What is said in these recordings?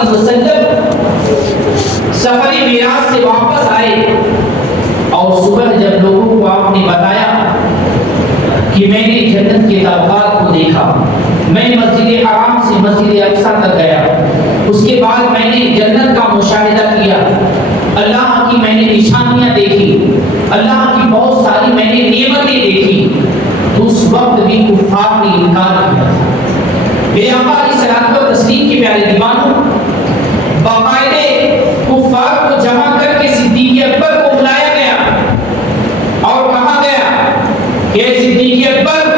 وسلم سفر معراج سے واپس آئے اور صبح جب لوگوں کو آپ نے بتایا کہ میں نے جنت کے طبقات کو دیکھا، میں مسجد حرام سے مسجد اقصی تک گیا، اس کے بعد میں نے جنت کا مشاہدہ کیا، اللہ کی میں نے نشانیاں دیکھی، اللہ کی بہت ساری میں نے نعمتیں دیکھی، تو اس وقت بھی کفار نے انکار کیا۔ میرے آقا علیہ الصلوۃ والتسلیم کے پیارے دیوانوں، باقاعدہ کفار کو جمع کر کے صدیق اکبر کو بلایا گیا اور کہا گیا کہ صدیق اکبر،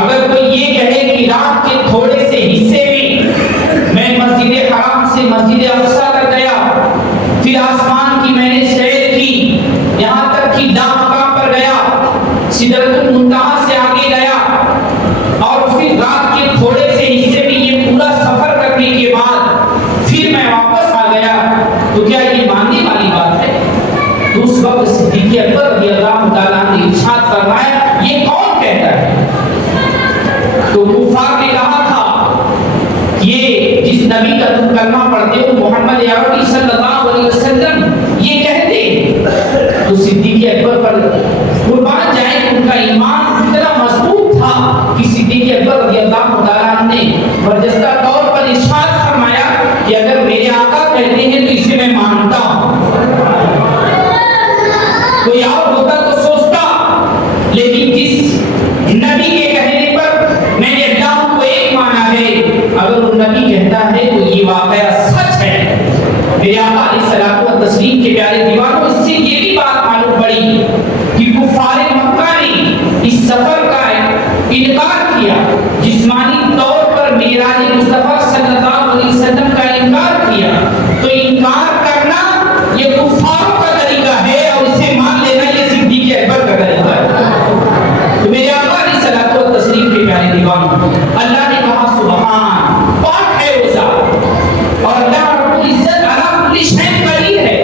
اگر کوئی یہ کہے کہ رات کے تھوڑے سے حصے میں مسجد حرام سے مسجد اقصی تک گیا، پھر آسمان کی میں نے سیر کی، یہاں تک کہ لامکان پر گیا، سدرۃ المنتہا سے آگے گیا، اور پھر رات کے تھوڑے سے حصے میں یہ پورا سفر کرنے کے بعد پھر میں واپس آ گیا، تو کیا یہ ماننے والی بات ہے؟ تو اس وقت صدیق اکبر رضی اللہ تعالیٰ نے ارشاد فرمایا، یہ کون کہتا ہے؟ تو کفار نے کہا تھا، یہ جس نبی کا تم کلمہ پڑھتے ہو محمد عربی صلی اللہ علیہ وسلم یہ کہتے ہیں۔ تو صدیق اکبر پر قربان جائیں، ان کا ایمان اتنا مضبوط تھا کہ صدیق اکبر رضی اللہ تعالیٰ نے برجستہ طور پر ارشاد فرمایا کہ اگر میرے آقا کہتے ہیں تو اسے میں مانتا ہوں۔ کوئی اور ہوتا تو سوچتا، لیکن جس نبی کے کہنے پر میں نے اللہ کو ایک مانا ہے، اگر وہ نبی کہتا ہے تو یہ واقعہ سچ ہے۔ میرے آقا علیہ الصلوۃ والتسلیم کے پیارے دیوانوں، اس سے یہ بھی بات معلوم پڑی کہ کفار مکہ نے اس سفر کا انکار کیا، جسمانی طور پر معراج مصطفیٰ صلی اللہ علیہ وسلم کا انکار کیا، تو انکار کرنا یہ کفاروں کا طریقہ ہے اور اسے مان لینا یہ صدیق اکبر کا طریقہ ہے۔ تو میرے آقا علیہ الصلوۃ والتسلیم کے پیارے دیوانوں، اللہ نے کہا سبحان، پاک ہے وہ ذات، اور اللہ رب العزت علی کل شیء قدیر ہے،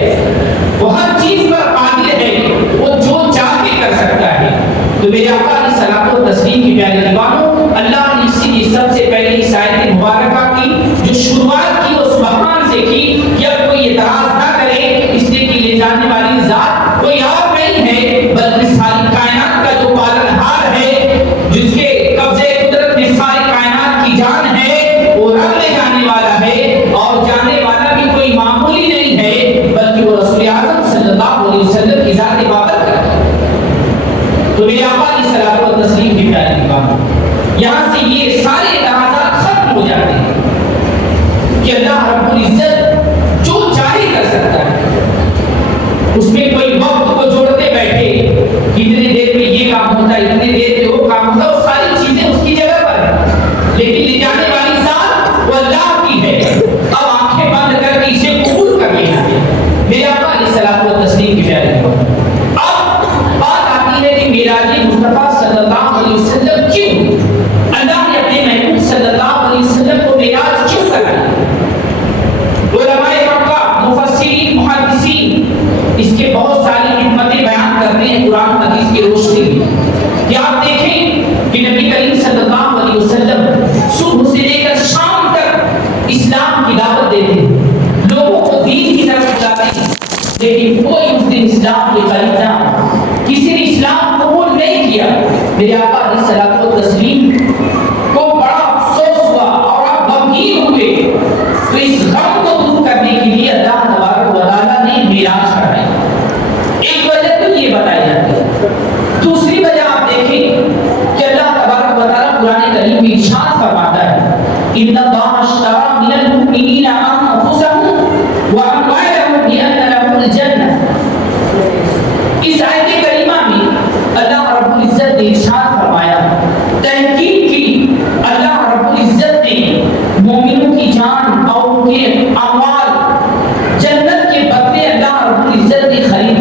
وہ ہر چیز پر قادر ہے، وہ جو چاہے کر سکتا ہے۔ تو میرے آقا علیہ الصلوۃ والتسلیم کے پیارے دیوانوں، اللہ نے اسی لیے سب سے پہلے اس آیت مبارکہ کی جو شروعات کی وہ سبحان سے کی کہ اب کوئی اعتراض نہ کرے، اس لیے کہ لے جانے والی ذات کوئی اور نہیں ہے بلکہ ساری کائنات کا جو پالنہار ہے، جس کے قبضے قدرت میں ساری کائنات کی جان ہے، وہ رب لے جانے والا ہے، اور جانے والا بھی کوئی معمولی نہیں ہے بلکہ وہ رسول اعظم صلی اللہ علیہ وسلم کی ذات بابرکت ہے۔ تو میرے آقا علیہ الصلوۃ والتسلیم کے پیارے دیوانوں، یہاں سے یہ سارے اعتراضات ختم ہو جاتے ہیں کہ اللہ رب العزت جو چاہے کر سکتا ہے، اس میں کوئی وقت کو جوڑتے بیٹھے، اتنی دیر میں یہ کام ہوتا ہے، اتنی دیر میں وہ کام ہوتا ہے، وہ ساری چیزیں اس کی جگہ پر ہیں، لیکن لے جانے والی ذات وہ اللہ کی ہے۔ اب آنکھیں بند کر کے اسے قبول کر لینا ہے۔ میرے آقا علیہ الصلوۃ والتسلیم کے پیارے دیوانوں، اب بات آتی ہے کہ معراج مصطفیٰ صلی اللہ علیہ وسلم کیوں، اللہ نے اپنے محبوب صلی اللہ علیہ وسلم کو معراج کیوں کرایا؟ علماء مکہ، مفسرین، محدثین اس کے بہت ساری حکمتیں بیان کرتے ہیں قرآن حدیث کی روشنی میں، کہ آپ دیکھیں کہ نبی کریم صلی اللہ علیہ وسلم صبح سے لے کر شام تک اسلام کی دعوت دیتے ہیں، لوگوں کو دین کی طرف بلاتے ہیں، لیکن کوئی اس دن اسلام کے قریب نہ، کسی نے اسلام قبول نہیں کیا۔ میرے آقا علیہ الصلوۃ والتسلیم کو بڑا افسوس ہوا اور آپ غمگین ہوئے، تو اس غم کو دور کرنے کے لیے اللہ تبارک و تعالیٰ نے معراج کرائی۔ ایک وجہ تو یہ بتائی جاتی ہے، دوسری وجہ آپ دیکھیں کہ اللہ تبارک و تعالیٰ قرآن کریم میں ارشاد فرماتا ہے، ان اللہ اشتری من المؤمنین انفسهم واموالهم بان لهم الجنہ۔ اس آیت کریمہ میں اللہ رب العزت نے ارشاد فرمایا، تحقیق کی اللہ رب العزت نے مومنوں کی جان اور ان کے اموال جنت کے بدلے اللہ رب العزت نے خرید،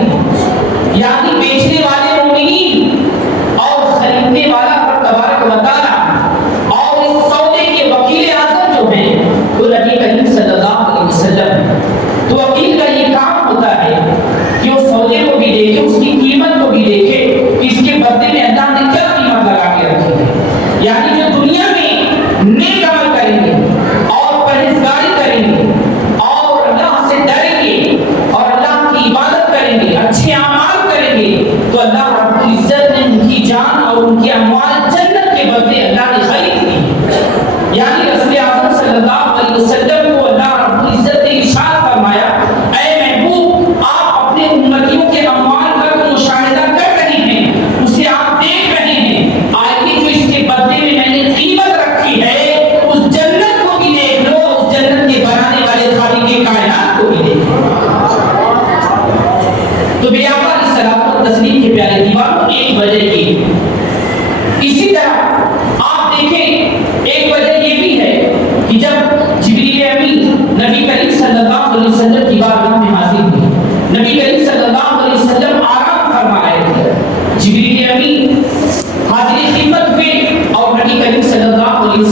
یعنی بیچنے والے مومنین اور خریدنے والا رب تبارک و تعالیٰ، اور اس سودے کے وکیل اعظم جو ہیں وہ نبی کریم صلی اللہ علیہ وسلم۔ تو وکیل کا یہ کام ہوتا ہے کہ وہ سودے کو بھی دیکھے، اس کی قیمت کو بھی دیکھے کہ اس کے بدلے میں اللہ نے کیا قیمت لگا کے رکھی ہے، یعنی جو دنیا میں نیک عمل کریں گے اور پرہیزگاری کریں گے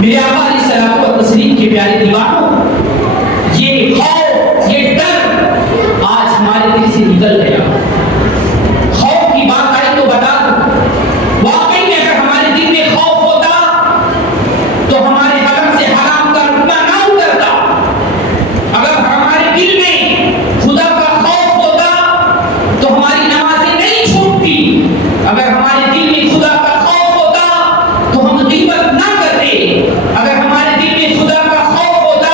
میرے آقا علیہ الصلوۃ والتسلیم کے پیارے دیوانوں، یہ خوف، یہ ڈر آج ہمارے دل سے نکل گیا۔ خوف کی بات آئی تو بتا دوں، واقعی میں اگر ہمارے دل میں خوف ہوتا تو ہمارے حلم سے حرام کا رتبہ نہ اترتا۔ اگر ہمارے دل میں خدا کا خوف ہوتا تو ہماری نمازیں نہیں چھوٹتی۔ اگر ہمارے دل میں خدا کا خوف ہوتا تو ہم غیبت نہ کرتے۔ اگر ہمارے دل میں خدا کا خوف ہوتا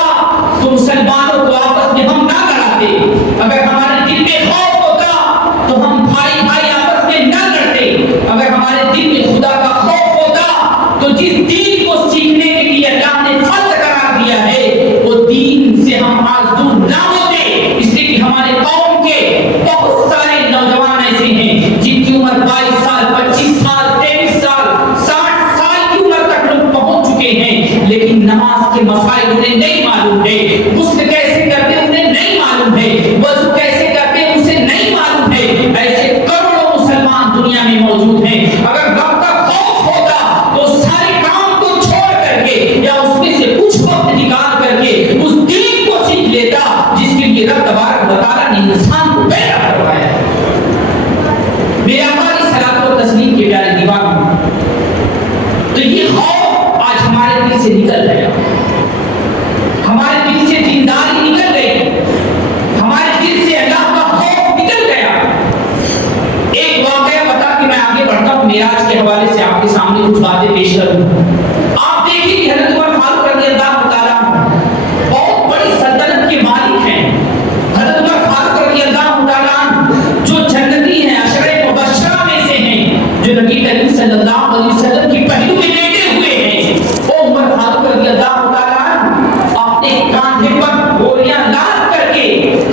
تو مسلمانوں کو آپس میں ہم نہ لڑاتے۔ اگر ہمارے دل میں خوف ہوتا تو ہم بھائی بھائی آپس میں نہ لڑتے۔ اگر ہمارے دل میں خدا کا خوف ہوتا تو جس دین کو سیکھنے کے لیے اللہ نے فرض قرار دیا ہے وہ دین سے ہم آج دور نہ ہوتے۔ اس لیے کہ ہمارے قوم کے بہت سارے نوجوان ایسے ہیں جن کی عمر 22 سال، 25 سال، 23 سال، 60 سال کی عمر تک لوگ پہنچ چکے ہیں، لیکن نماز کے مسائل انہیں نہیں معلوم ہے، غسل کیسے کرتے انہیں نہیں معلوم ہے، وضو کیسے کرتے اسے نہیں معلوم ہے۔ ایسے کروڑوں مسلمان دنیا میں موجود ہیں۔ اگر رب کا خوف ہوتا تو سارے کام کو چھوڑ کر کے یا اس میں سے کچھ وقت نکال کر کے اس دین کو سیکھ لیتا جس کے لیے رب تبارک و تعالیٰ نے انسان کو پیدا کروایا ہے۔ میرے آقا علیہ الصلوۃ والتسلیم کے پیارے دیوانوں، تو یہ خوف آج ہمارے دل سے نکل گیا، ہمارے دل سے دینداری نکل گئی، ہمارے دل سے اللہ کا خوف نکل گیا۔ ایک واقعہ بتا کے میں آگے بڑھتا ہوں، معراج کے حوالے سے آپ کے سامنے کچھ باتیں پیش کروں۔ آپ دیکھیں کہ حضرت عمر فاروق رضی اللہ تعالیٰ بہت بڑی سلطنت کے مالک ہیں۔ حضرت عمر فاروق رضی اللہ تعالیٰ جو جنتی ہیں، عشرہ مبشرہ میں سے ہیں، جو نبی کریم صلی اللہ علیہ وسلم کی پہلو میں لیٹے ہوئے ہیں، وہ عمر فاروق رضی اللہ تعالیٰ اپنے کاندھے پر گولیاں لاد کر کے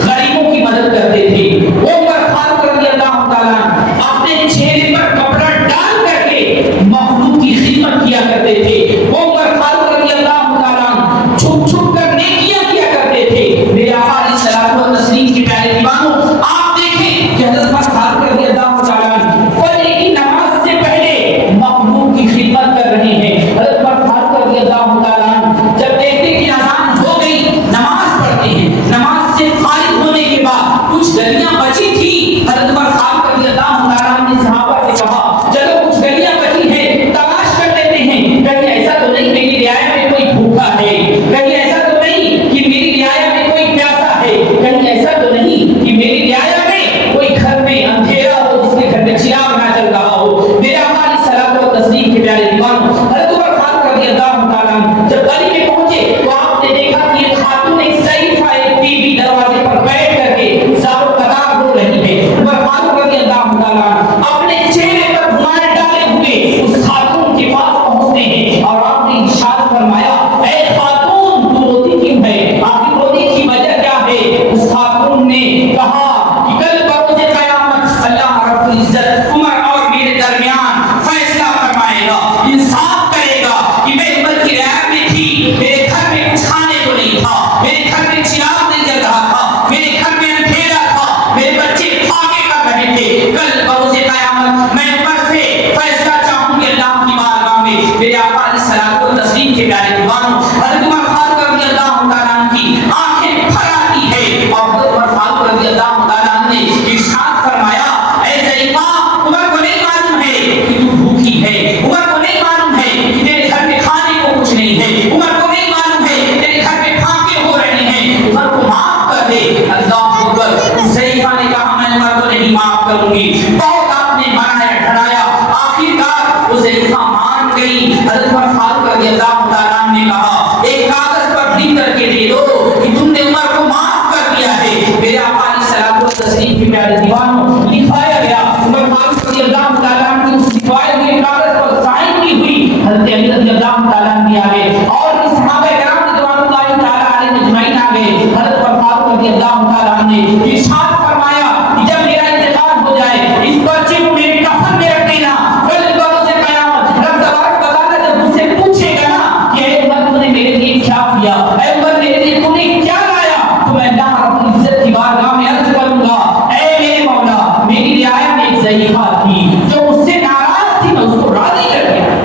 غریبوں کی مدد کرتے تھے۔ وہ عمر فاروق رضی اللہ تعالیٰ اپنے چہرے پر کپڑا ڈال کر کے مخلوق کی خدمت کیا کرتے تھے۔ وہ عمر فاروق رضی اللہ تعالیٰ چھپ چھپ کر نیکیاں کیا کرتے تھے۔ میرے آقا علیہ الصلوۃ والتسلیم کے پیارے دیوانوں، آپ دیکھیں کہ حضرت عمر فاروق رضی اللہ تعالیٰ فجر کی نماز سے پہلے مخلوق کی خدمت کر رہے ہیں۔ حضرت عمر فاروق رضی اللہ تعالیٰ جب دیکھتے کہ اذان ہو گئی نماز پڑھتے ہیں، نماز سے فارغ ہونے کے بعد کچھ گلیاں بچی تھی، حضرت عمر فاروق رضی اللہ تعالیٰ نے صحابہ سے کہا چلو کچھ گلیاں بچی ہیں تلاش کر لیتے ہیں، کہیں ایسا تو نہیں میری رعایا میں کوئی بھوکا ہے، کہیں ایسا تو نہیں کہ میری رعایا میں کوئی پیاسا ہے، کہیں ایسا تو نہیں کہ میری رعایا میں کوئی گھر میں اندھیرا ہو جس کے گھر میں چراغ نہ چل رہا ہو۔ میرے آقا علیہ الصلوۃ والتسلیم کے پیارے دیوانوں، حضرت عمر فاروق رضی اللہ تعالیٰ جب گلی میں پہنچے تو آپ نے دیکھا کہ ایک خاتون ایک ضعیفہ ایک بی بی دروازے پر بیٹھ کر کے زار و قدار رو رہی ہے۔ عمر فاروق رضی اللہ تعالیٰ اپنے چہرے پر رومال ڈالے ہوئے اس خاتون کے پاس پہنچتے ہیں اور آپ نے ارشاد فرمایا اے خاتون تو روتی کیوں ہے، آخر رونے کی وجہ کیا ہے؟ اس خاتون نے کہا کہ کل بروز قیامت اللہ رب العزت عمر اور میرے درمیان فیصلہ فرمائے گا، انصاف کرے گا کہ میں عمر کی رعایت میں تھی، میرے گھر میں کچھ کھانے کو نہیں تھا، میرے گھر میں چراغ نہیں جل رہا تھا، میرے گھر میں اندھیرا تھا، میرے بچے پھاقے کر رہے تھے، کل بروز قیامت میں عمر سے فیصلہ چاہوں گی اللہ کی بارگاہ میں۔ میرے آقا علیہ الصلوۃ والتسلیم کے پیارے دیوانوں، حضرت عمر فاروق رضی اللہ تعالیٰ کی آنکھیں بھر آتی ہے اور حضرت عمر فاروق رضی اللہ تعالیٰ نے ارشاد فرمایا اے ضعیفہ، عمر کو نہیں معلوم ہے کہ تو بھوکی ہے، عمر کو نہیں معلوم ہے کہ تیرے گھر میں کھانے کو کچھ نہیں ہے، عمر کو نہیں معلوم ہے کہ تیرے گھر میں پھاقے ہو رہے ہیں، عمر کو معاف کر دے۔ اللہ اکبر۔ ضعیفہ نے کہا میں عمر کو نہیں معاف کروں گی، بہت آپ نے بنایا ڈھڑایا، آخرکار وہ ضعیفہ مان گئی۔ حضرت عمر فاروق رضی اللہ تعالیٰ نے کہا ایک کاغذ پر لکھ کر کے دے دو کہ تم نے عمر کو معاف کر دیا ہے۔ میرے آقا علیہ الصلوۃ والتسلیم کے پیارے دیوانوں، لکھوایا گیا عمر فاروق رضی اللہ تعالیٰ کی اس لکھوائے ہوئے کاغذ پر سائن کی ہوئی، حضرت علی رضی اللہ تعالیٰ بھی آ گئے اور بھی صحابہ کرام رضوان اللہ تعالیٰ علیہ اجمعین آ گئے۔ حضرت عمر فاروق رضی اللہ تعالیٰ نے ارشاد فرمایا کہ جب میرا انتقال ہو جائے اس بچے کو میرے کفن میں رکھ دینا، کل بروز قیامت رب تبارک و تعالیٰ جب مجھ سے پوچھے گا نا کہ اے عمر تو نے میرے لیے کیا کیا، اے عمر میرے لیے تو نے کیا لایا، تو میں اللہ رب العزت کی بارگاہ میں عرض کروں گا اے میرے مولا میری رعایا میں ایک ضعیفہ تھی جو مجھ سے ناراض تھی، میں اس کو راضی کر دیا۔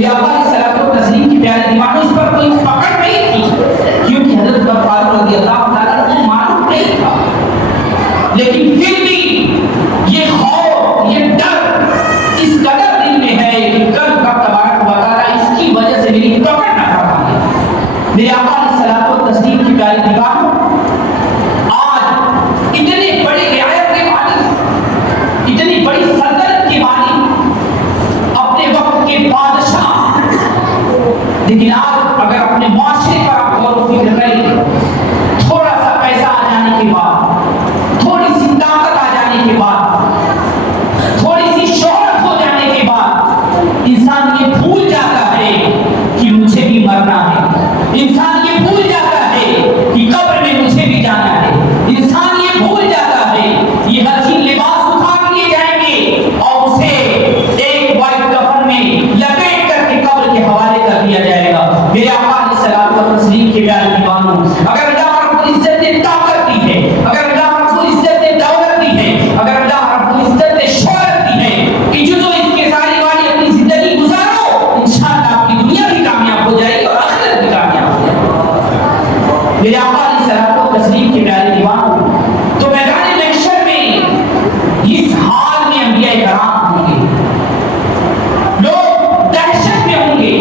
میرے آقا علیہ الصلوۃ والتسلیم کی پیارے دیوانوں، اس پر کوئی پکڑ نہیں تھی، کیونکہ حضرت عمر فاروق رضی اللہ تعالیٰ کو معلوم نہیں تھا، لیکن پھر بھی یہ خوف، یہ ڈر اس قدر دل میں ہے کہ کل رب تبارک و تعالیٰ اس کی وجہ سے میری پکڑ نہ کروا دے۔ میرے آقا علیہ الصلوۃ والتسلیم کی پیارے دیوانوں، آج اتنے بڑے رعایت کے مالک، اتنی بڑی سلطنت کے مالک، اپنے وقت کے بادشاہ، لیکن آج اگر اپنے معاشرے پر آپ غور و فکر کریں، تھوڑا سا پیسہ آ جانے کے بعد، تھوڑی سی طاقت آ جانے کے بعد، تھوڑی سی شہرت ہو جانے کے بعد، انسان یہ بھول جاتا ہے کہ مجھے بھی مرنا ہے، انسان یہ بھول جاتا ہے کہ قبر میں مجھے بھی جانا ہے، انسان یہ بھول جاتا ہے یہ حسین لباس اٹھا لیے جائیں گے اور اسے ایک وائٹ کفن میں لپیٹ کر کے قبر کے حوالے کر دیا جائے گا۔ میرے آقا علیہ الصلوۃ والتسلیم کے پیارے دیوانوں، اگر اللہ رب العزت نے طاقت دی ہے، اگر اللہ رب العزت نے دولت دی ہے، اگر اللہ رب العزت نے شہرت دی ہے کہ جو اس کے ساری والی اپنی زندگی گزارو، انشاءاللہ آپ کی دنیا بھی کامیاب ہو جائے گی اور آخرت بھی کامیاب ہو جائے گی۔ میرے آقا علیہ الصلوۃ والتسلیم کے پیارے دیوانوں، تو میدان محشر میں اس حال میں انبیاء کرام ہوں گے، لوگ دہشت میں ہوں گے،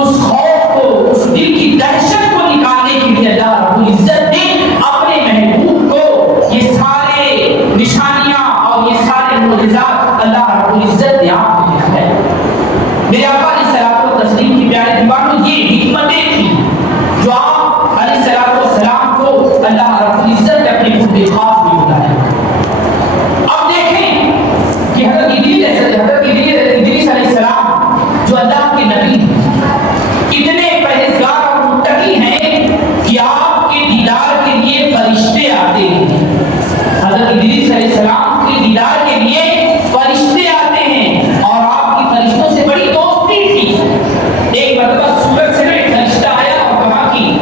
اس خوف کو، اس دل کی دہشت کو نکالنے کے لیے اللہ رب العزت نے اپنے محبوب کو یہ سارے نشانیاں اور یہ سارے معجزات اللہ رب العزت نے آپ کو دکھائے۔ میرے آقا علیہ الصلوۃ والتسلیم کی پیارے دیوانوں، یہ حکمتیں تھیں جو آپ علیہ الصلوۃ والسلام کو اللہ رب العزت نے اپنے خود خاص میں بتایا۔ اب دیکھیں کہ حضرت ادریس علیہ السلام جو اللہ کے نبی اتنے پرہیزگار اور متقی ہیں کہ آپ کے دیدار کے لیے فرشتے آتے ہیں۔ حضرت ادریس علیہ السلام کے دیدار کے لیے فرشتے آتے ہیں اور آپ کی فرشتوں سے بڑی دوستی تھی۔ ایک مرتبہ سورج سے ایک فرشتہ آیا اور کہا کہ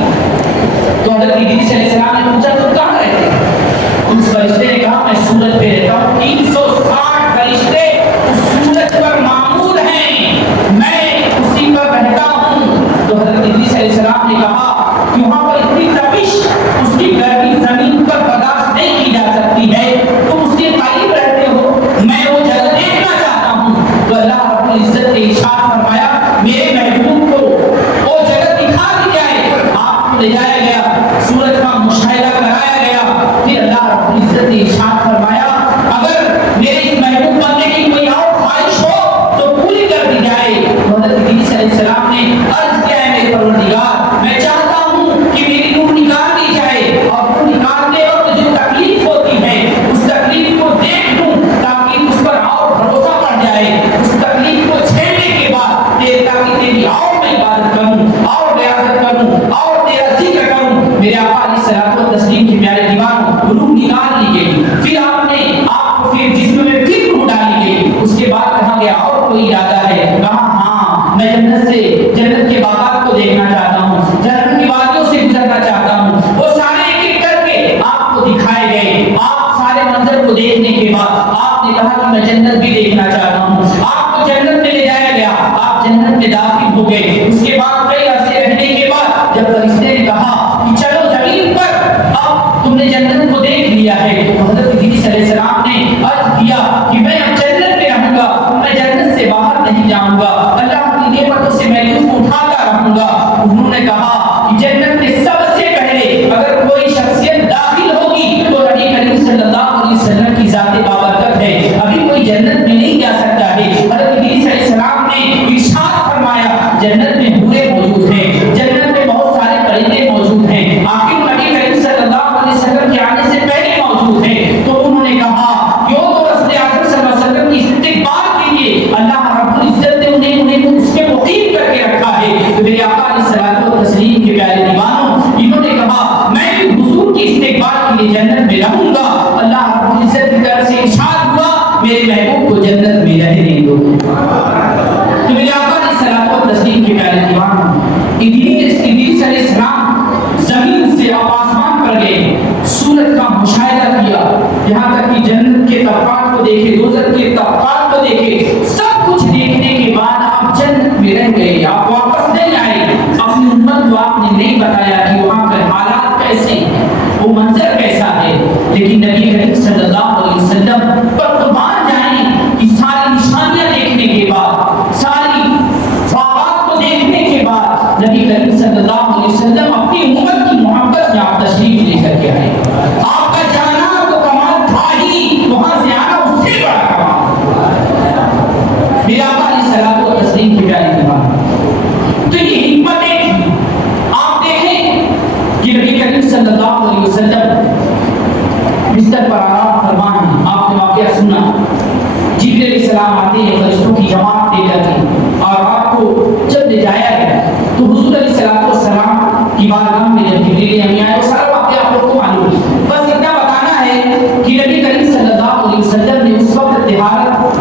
تو حضرت ادریس علیہ السلام نے پوچھا تم کہاں رہتے ہیں؟ اس فرشتے نے کہا میں سورج پہ رہتا ہوں، 360 فرشتے اس سورج پر معمور ہیں، میں اسی پر رہتا ہوں۔ تو حضرت ادریس علیہ السلام نے کہا کہ وہاں پر اتنی تپش، اس کی گرمی زمین پر برداشت نہیں کی جا سکتی ہے، تم اس کے قریب رہتے ہو، میں وہ جگہ دیکھنا چاہتا ہوں۔ تو اللہ رب العزت نے ارشاد فرمایا میرے محبوب کو وہ جگہ دکھا دی جائے، آپ کو لے جایا گیا، سورج کا مشاہدہ کرایا گیا، پھر اللہ رب العزت نے ارشاد فرمایا اگر میرے اس محبوب بندے کی کوئی اور خواہش ہو تو پوری کر دی جائے۔ حضرت ادریس علیہ السلام نے عرض کیا ہے میرے پروردگار میں چاہتا ہوں کہ میری روح نکال دی جائے اور روح نکالنے وقت جو تکلیف ہوتی ہے اس تکلیف کو دیکھ لوں تاکہ اس پر اور بھروسہ بڑھ جائے، اس تکلیف کو جھیلنے کے بعد تاکہ تیری اور میں عبادت کروں اور ریاضت کروں اور تیرا ذکر کروں۔ میرے آقا علیہ الصلوۃ والتسلیم کے پیارے دیوانوں، روح نکال لی گئی، پھر آپ کو پھر جسم میں پھر روح ڈالی گئی، اس کے بعد کہا گیا اور کوئی ارادہ ہے؟ کہا ہاں میں جنت کے باغات کو دیکھنا چاہتا ہوں، جنت کی وادیوں سے گزرنا چاہتا ہوں۔ وہ سارے ایک ایک کر کے آپ کو دکھائے گئے، آپ سارے منظر کو دیکھنے کے بعد آپ نے کہا کہ میں جنت بھی دیکھنا چاہتا ہوں، آپ کو جنت میں لے جایا گیا، آپ جنت میں داخل ہو گئے۔ اس کے بعد کئی عرصے رہنے کے بعد جب فرشتے نے کہا کہ چلو زمین پر، اب تم نے جنت کو دیکھ لیا ہے، تو حضرت ادریس علیہ السلام نے عرض کیا کہ میں اب جنت میں رہوں گا، میں جنت سے باہر نہیں جاؤں گا، اللہ کی نعمتوں سے میں لطف اٹھاتا رہوں گا۔ انہوں نے کہا کہ جنت میں سب سے پہلے اگر کوئی شخصیت داخل ہوگی تو نبی کریم صلی اللہ علیہ وسلم کی ذات بابرکت ہے، ابھی کوئی جنت میں نہیں جا سکتا ہے۔ حضرت ادریس علیہ السلام نے ارشاد فرمایا جنت میں حوریں موجود ہیں، جنت میں بہت سارے پرندے موجود ہیں، آخر نبی کریم صلی اللہ علیہ وسلم کے آنے سے پہلے موجود ہیں۔ تو انہوں نے کہا کیوں تو رسول اکرم صلی اللہ علیہ وسلم کی استقبال کے لیے اللہ رب العزت نے انہیں اس کے مقیم کر کے رکھا ہے۔ تو میرے آقا علیہ الصلوۃ والتسلیم کے پیارے دیوانوں، انہوں نے کہا میں بھی حضور کی استقبال کے لیے جنت میں رہوں گا۔ اللہ رب العزت کی طرف سے ارشاد ہوا واقعہ سنا. جبریل علیہ السلام آتے ہیں فرشتوں کی جماعت لے کر کے اور آپ کو جب لے جایا گیا تو حضور علیہ السلام کی بارگاہ میں جب جبریل امین آئے وہ سارا واقعہ آپ لوگوں کو معلوم ہے. بس اتنا بتانا ہے کہ نبی کریم صلی اللہ علیہ وسلم نے اس وقت طہارت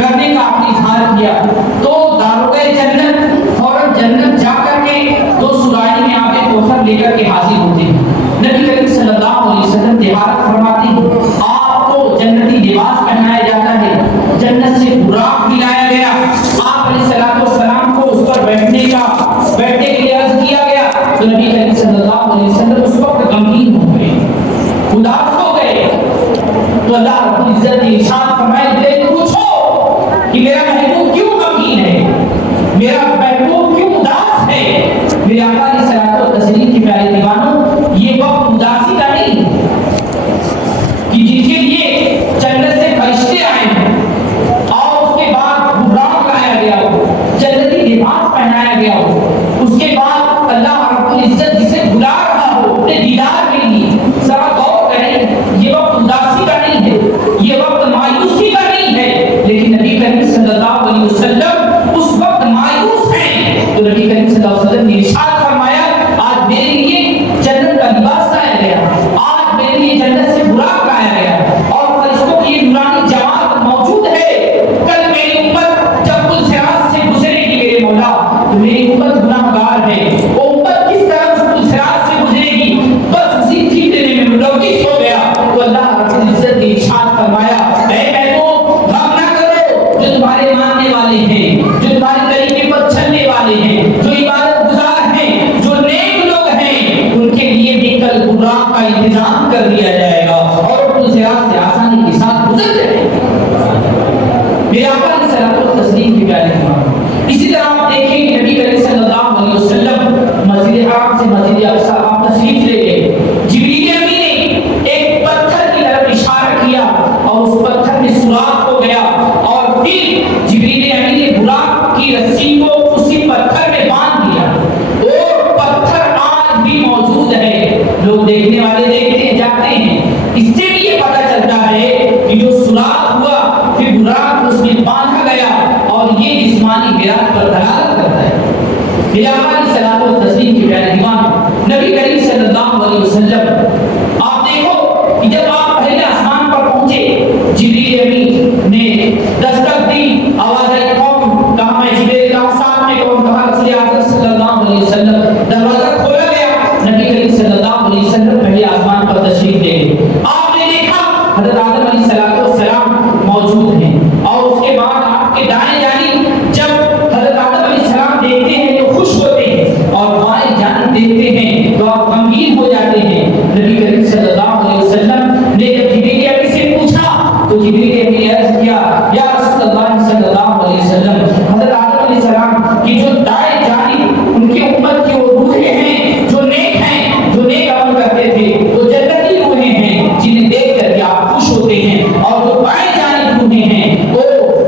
کرنے کا آپ نے اظہار کیا تو داروغہ جنت فوراً جنت جا کر کے دو سرائی میں آب کوثر لے کر کے حاضر ہوتے ہیں. نبی کریم صلی اللہ علیہ وسلم طہارت فرماتے ہیں. آپ کو جنتی لباس پہنایا جاتا ہے, جنت سے براق ملایا گیا. آپ علیہ السلام کو اس پر بیٹھنے کے لیے عرض کیا گیا تو نبی کریم صلی اللہ علیہ وسلم اس وقت غمگین ہو گئے, اداس ہو گئے. تو اللہ رب العزت نے ارشاد فرمایا کہ پوچھو کہ میرا محبوب کیوں غمگین ہے, میرا محبوب کیوں اداس ہے. میرے آقا علیہ الصلوۃ والتسلیم کے پیارے دیوانوں, یہ وقت اداسی کا نہیں کہ جن کے لیے جنت سے فرشتے آئے ہیں اور اس کے بعد براق لایا گیا ہو, جنتی لباس پہنایا گیا ہو, اس کے بعد اللہ رب العزت جسے بلا رہا ہو اپنے دیدار کے لیے. ذرا غور کریں, یہ وقت اداسی کا نہیں ہے, یہ وقت مایوسی کا نہیں ہے, لیکن نبی کریم صلی اللہ علیہ وسلم اس وقت مایوس ہیں. تو نبی کریم صلی اللہ علیہ وسلم نے ارشاد فرمایا آج میرے لیے جنت کا لباس لایا گیا, آج میرے لیے جنت سے براق لایا گیا اور فرشتوں کی نورانی جماعت موجود ہے. کل میری امت جب پل صراط سے گزرے گی میرے مولا تو میری امت گناہگار ہے, وہ امت کس طرح اس پل صراط سے گزرے گی بس اسی چیز دینے میں ملوث ہو گیا. تو اللہ رب العزت نے ارشاد فرمایا اے محبوب غم نہ کرو, جو تمہارے ماننے والے ہیں, جو تمہارے طریقے پر چلنے والے ہیں, جو عبادت گزار ہیں, جو نیک لوگ ہیں, ان کے لیے بھی کل براق کا انتظام کر دیا جائے گا اور پل صراط سے آسانی کے ساتھ گزر جائے گا. میرے آقا علیہ الصلوۃ والتسلیم کے پیارے ایمان, اسی طرح آپ دیکھیں کہ نبی کریم صلی اللہ علیہ وسلم مسجد حرام سے مسجد اقصی آپ تشریف لے گئے. جبریل امین نے ایک پتھر کی طرف اشارہ کیا اور اس پتھر میں سوراخ ہو گیا اور پھر جبریل امین نے براق کی رسی کو اسی پتھر میں باندھ دیا. اور پتھر آج بھی موجود ہے, لوگ دیکھنے والے دیکھتے ہیں جاتے ہیں. اس سے بھی یہ پتہ چلتا ہے کہ جو سوراخ ہوا پھر براق اس میں باندھا گیا اور یہ جسمانی میراث پر دلالت کرتا ہے. میرے آقا علیہ الصلوۃ والتسلیم کے پیارے ایمان, نبی کریم صلی اللہ علیہ وسلم آپ دیکھو کہ جب آپ پہلے آسمان پر پہنچے جبریل امین نے دستک دی, آواز آئی قوم, کہا میں جبریل کا ساتھ میں کون, کہا رسول اعظم صلی اللہ علیہ وسلم. دروازہ کھولا گیا, نبی کریم صلی اللہ علیہ وسلم پہلے آسمان پر تشریف لے گئے. آپ نے دیکھا حضرت آدم علیہ السلام موجود ہیں اور اس کے بعد آپ کے دائیں جانب جب حضرت آدم علیہ السلام دیکھتے ہیں تو خوش ہوتے ہیں اور بائیں جانب دیکھتے ہیں تو آپ غمگین ہو جاتے ہیں. نبی کریم صلی اللہ علیہ وسلم نے جب جبریل امین سے پوچھا تو جبریل امین نے عرض کیا یا رسول اللہ صلی اللہ علیہ وسلم, حضرت آدم علیہ السلام کی جو دائیں جانب ان کی امت کی وہ روحیں ہیں جو نیک ہیں, جو نیک عمل کرتے تھے, وہ جنتی روحیں ہیں جنہیں دیکھ کر کے آپ خوش ہوتے ہیں, اور جو بائیں جانب روحیں ہیں وہ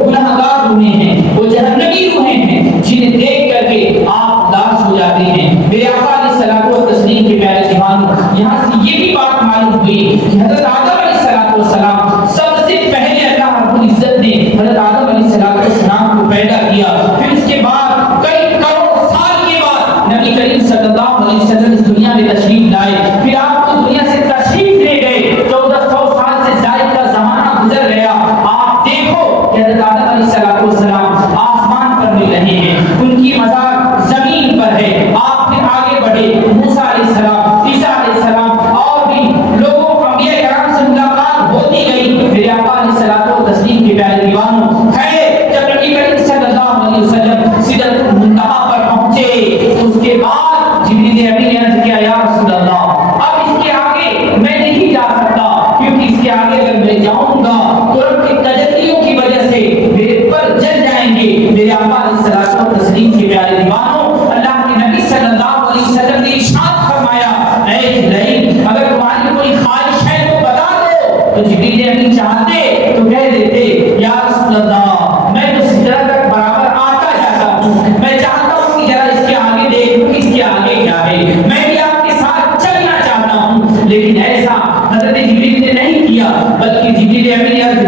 گناہگار روحیں ہیں, وہ جہنمی روحیں ہیں جنہیں دیکھ کر کے آپ اداس ہو جاتے ہیں. میرے آقا علیہ الصلوۃ والتسلیم کے پیارے ایمان, یہاں سے یہ بھی بات معلوم ہوئی کہ حضرت آدم علیہ السلام سب سے پہلے اللہ رب العزت نے حضرت آدم علیہ السلام کو پیدا کیا. پھر اس کے بعد کئی کروڑ سال کے بعد نبی کریم صلی اللہ علیہ وسلم اس دنیا میں تشریف لائے. پھر آپ کو دنیا سے تشریف لے گئے, 1400 سال سے زائد کا زمانہ گزر گیا. آپ دیکھو کہ حضرت آدم علیہ السلام آسمان پر مل رہے ہیں, ان کی مزار زمین پر ہے. آپ پھر آگے بڑھے, موسیٰ علیہ السلام, عیسیٰ علیہ السلام اور بھی لوگوں انبیاء کرام سے ملاقات ہوتی گئی. میرے آقا علیہ الصلوۃ والتسلیم کے پیارے دیوانوں, ہے جب نبی کریم صلی اللہ علیہ وسلم سدرۃ المنتہا پر پہنچے تو اس کے بعد جبریل امین نے عرض کیا یا رسول اللہ اب اس کے آگے میں نہیں جا سکتا, کیونکہ اس کے آگے اگر میں جاؤں گا تو رب کی تجلیوں کی وجہ سے میرے پر جل جائیں گے. میرے آقا علیہ الصلوۃ والتسلیم کے پیارے دیوانوں, اللہ کے نبی صلی اللہ علیہ وسلم نے ارشاد فرمایا اے جبرائیل اگر تمہاری کوئی خواہش ہے تو بتا دو. تو جبریل امین چاہتے تو کہہ دیتے یا رسول اللہ میں تو سدرہ تک برابر آتا جاتا ہوں, میں چاہتا ہوں کہ ذرا اس کے آگے دیکھوں اس کے آگے کیا ہے, میں بھی آپ کے ساتھ چلنا چاہتا ہوں. لیکن ایسا حضرت جبریل نے نہیں کیا, بلکہ جبریل امین نے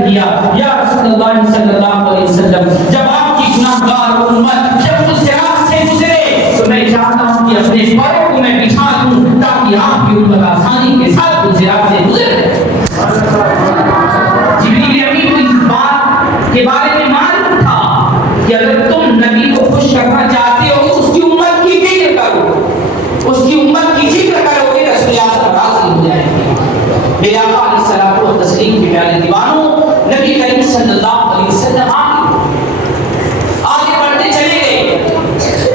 اور امت جب اس صراط سے گزرے تو میں چاہتا ہوں کہ اپنے پاؤں کو میں بچھا دوں تاکہ آپ کی امت آسانی کے ساتھ اس صراط سے گزر جائے۔ جبریل امین کو اس بات کے بارے میں معلوم تھا کہ اگر تم نبی کو خوش کرنا چاہتے ہو اس کی امت کی فکر کرو، اس کی امت کی فکر کرو کہ رسول اللہ راضی ہو جائیں گے۔ میرے آقا علیہ الصلوۃ والتسلیم کے پیارے دیوانوں، نبی کریم صلی اللہ علیہ وسلم آگے بڑھتے چلے گئے۔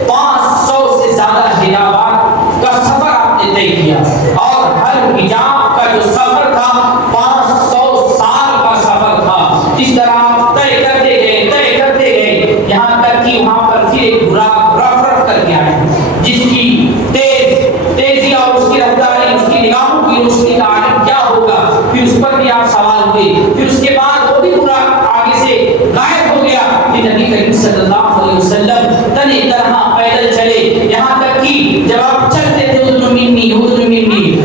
500 سے زیادہ حجابات کا سفر آپ نے طے کیا اور ہر حجاب کا جو سفر تھا 500 سال کا سفر تھا۔ اس طرح آپ طے کرتے گئے یہاں تک کہ وہاں پر پھر ایک براق رف کر کے آئے جس کی تیزی اور اس کی رفتاری، اس کی نگاہوں کی روشنی کا عالم کیا ہوگا، پھر اس پر بھی آپ سوال ہوئے۔ پھر اس کے بعد وہ بھی براق آگے سے غائب ہو گیا کہ نبی کریم صلی اللہ علیہ وسلم تنی طرح پیدل چلے، یہاں تک کہ جب آپ چلتے تھے اذن منی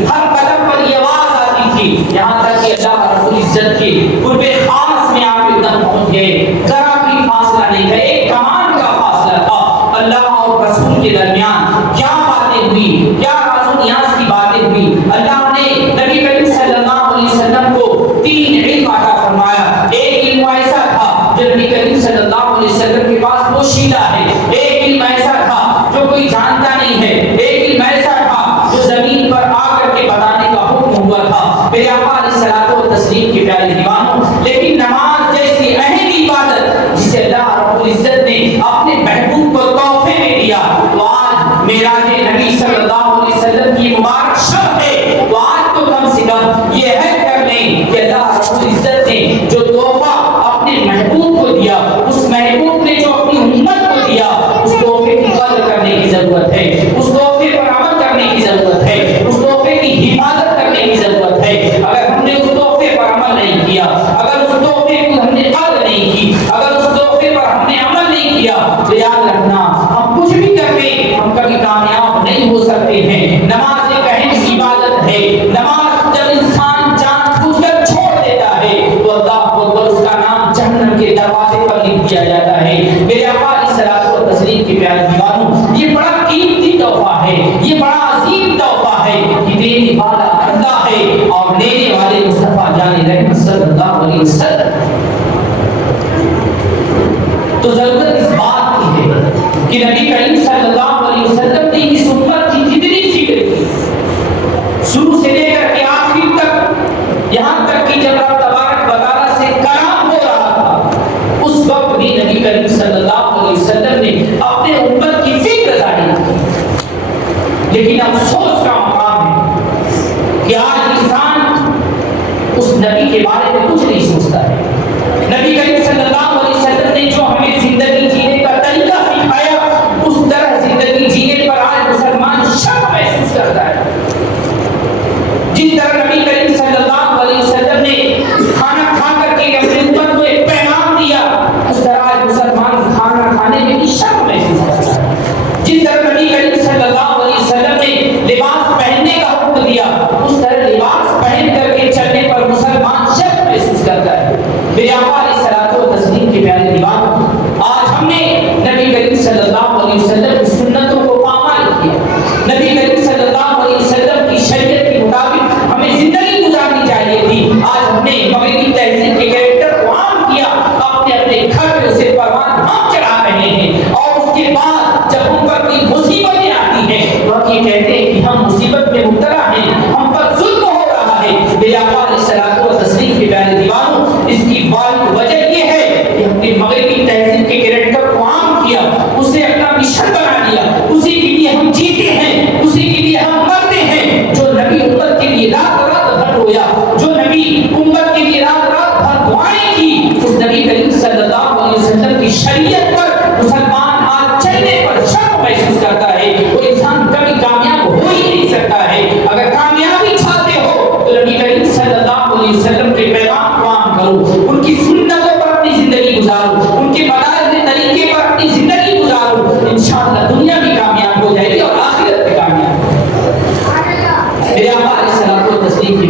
ہر قدم پر یہ آواز آتی تھی، یہاں تک کہ اللہ رب العزت کے قرب خاص میں آپ ایک دم پہنچ گئے۔ ذرا بھی فاصلہ نہیں تھا، ایک کمان کا فاصلہ تھا اللہ اور رسول کے درمیان۔ کیا باتیں ہوئی، کیا راز و نیاز کی باتیں ہوئی۔ اللہ نے نبی کریم صلی اللہ علیہ وسلم کو 3 علم عطا فرمایا۔ ایک علم ایسا تھا جو نبی کریم صلی اللہ علیہ وسلم کے پاس پوشیدہ ہے، ایک علم ایسا تھا جو کوئی جانتا نہیں ہے، ایک علم ایسا تھا جو زمین پر آ کر کے بتانے کا حکم ہوا تھا۔ میرے آقا علیہ الصلوۃ والتسلیم کے پیارے دیوانوں، لیکن نماز جیسی اہم عبادت جسے اللہ رب العزت نے اپنے محبوب کو تحفے میں دیا، تو آج معراج نبی صلی اللہ علیہ وسلم کی مبارک شب ہے، تو آج تو کم سے کم یہ ہے کر لیں کہ اللہ رب العزت نے جو تحفہ اپنے محبوب کو دیا، اس محبوب نے جو اپنی امت کو دیا، اس تحفے کی قدر کرنے کی ضرورت ہے، اس تحفے پر عمل کرنے کی ضرورت ہے، اس تحفے کی حفاظت کرنے کی ضرورت ہے۔ اگر ہم نے اس تحفے پر عمل نہیں کیا، اگر اس تحفے کو ہم نے قدر نہیں کی، اگر اس تحفے پر ہم نے عمل نہیں کیا، تو یاد رکھنا ہم کچھ بھی کر کے ہم کبھی کامیاب نہیں ہو سکتے ہیں۔ نماز ایک اہم عبادت ہے، نماز جب انسان جان بوجھ کر چھوڑ دیتا ہے تو اللہ اکبر اس کا نام جہنم کے دروازے پر لکھ دیا جاتا ہے۔ میرے آقا علیہ الصلوۃ والتسلیم کے پیارے دیوانوں، یہ بڑا قیمتی تحفہ ہے، یہ بڑا عظیم تحفہ ہے کہ دینے والا اللہ ہے اور لینے والے مصطفیٰ جان رحمت صلی اللہ علیہ وسلم۔ تو ضرورت اس بات کی ہے کہ نبی کریم صلی اللہ علیہ وسلم نے اس امت کی جتنی فکر کی، شروع سے لے کر کے آخر تک، یہاں تک کہ جب رب تبارک و تعالیٰ سے کلام ہو رہا تھا، اس وقت بھی نبی کریم صلی اللہ علیہ وسلم نے اپنے امت کی فکر ظاہر کی۔ لیکن افسوس کا مقام ہے کہ آج انسان اس نبی کے بارے میں کچھ نہیں سوچتا ہے۔ نبی کریم صلی اللہ علیہ وسلم نے جو ہمیں زندگی جینے کا طریقہ سکھایا، اس طرح زندگی جینے پر آج مسلمان شرم محسوس کرتا ہے۔ جس طرح نبی کریم صلی اللہ علیہ وسلم نے کھانا کھا کر کے اپنے امت کو ایک پیغام دیا، اس طرح آج مسلمان کھانا کھانے میں بھی شرم محسوس کرتا ہے۔ جس طرح نبی کریم صلی اللہ علیہ وسلم نے لباس پہننے کا حکم دیا، اس طرح لباس پہن کر کے چلنے پر مسلمان شرم محسوس کرتا ہے۔ میرے آقا علیہ الصلوۃ والتسلیم کے پیارے دیوانوں، آج ہم نے نبی کریم صلی اللہ علیہ وسلم کی سنتوں کو پامال کیا، نبی کریم صلی اللہ علیہ وسلم کی شریعت کے مطابق ہمیں زندگی گزارنی چاہیے تھی، آج ہم نے مغربی تہذیب کے کریکٹر کو عام کیا، اپنے اپنے گھر میں اسے پروان ہم چڑھا رہے ہیں، اور اس کے بعد جب ہم پر کوئی مصیبتیں آتی ہیں تو ہم یہ کہتے ہیں کہ ہم مصیبت میں مبتلا ہیں، ہم پر ظلم ہو رہا ہے۔ میرے آقا علیہ الصلوۃ والتسلیم کے پیارے دیوانوں، اس کی وجہ یہ ہے کہ ہم نے مغربی تہذیب کے کریکٹر کو عام کیا، اسے اپنا مشن بنا لیا، اسی کے لیے ہم جیتے ہیں، اسی کے لیے ہم مرتے ہیں۔ جو نبی امت کے لیے رات بھر رویا، جو نبی امت کے لیے رات بھر دعائیں کی، اس نبی کریم صلی اللہ علیہ وسلم کی شریعت پر مسلمان آج چلنے پر شرم محسوس کرتا ہے۔ وہ انسان کبھی کامیاب ہو ہی نہیں سکتا ہے۔ اگر کامیابی چاہتے ہو تو نبی کریم صلی اللہ علیہ وسلم کے پیغام کو عام کرو، ان کی سنتوں پر اپنی زندگی گزارو، ان کے بتائے ہوئے طریقے پر اپنی زندگی گزارو، انشاءاللہ دنیا بھی کامیاب ہو جائے گی اور آخرت بھی کامیاب۔ میرے آقا علیہ الصلوۃ والتسلیم کی